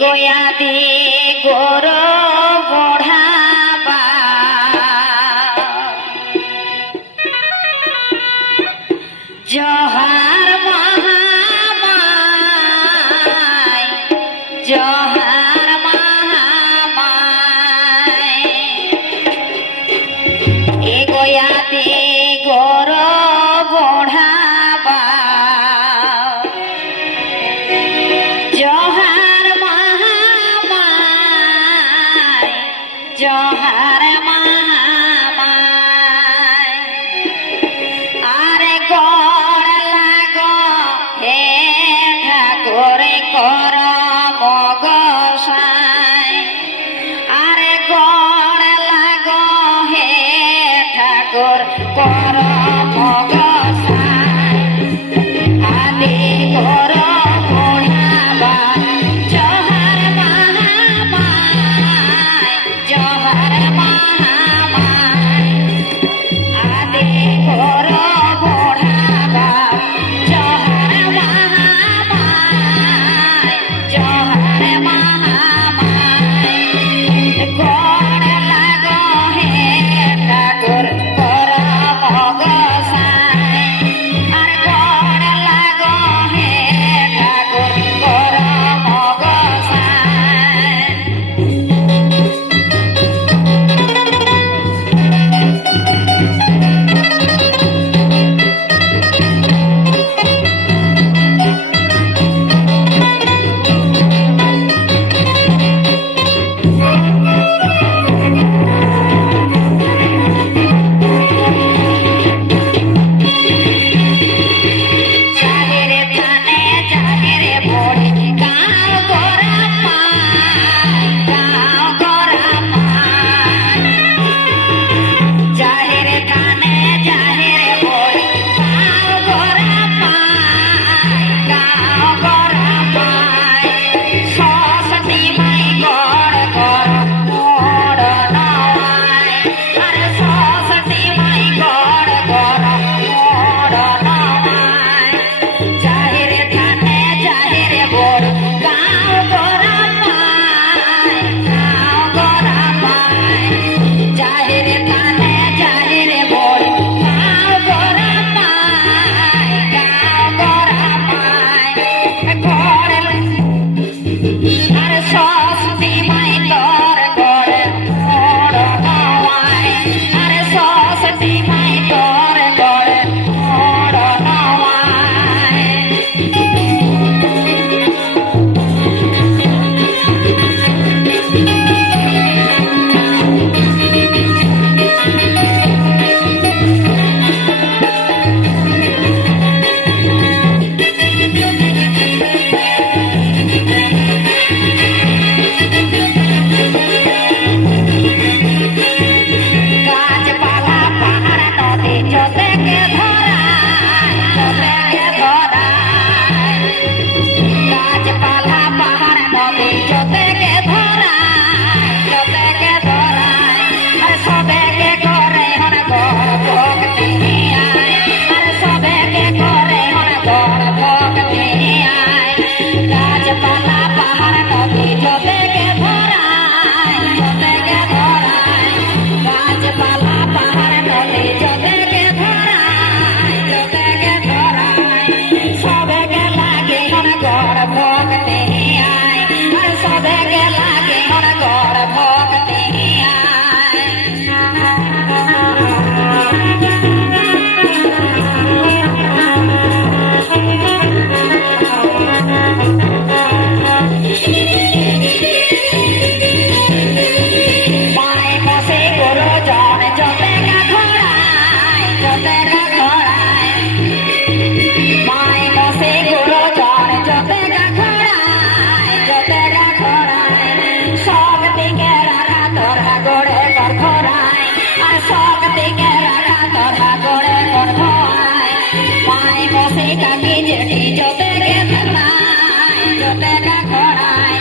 গয়া দে গোর বড়াবা জহা ಕೊಡಲ ಕೊಡ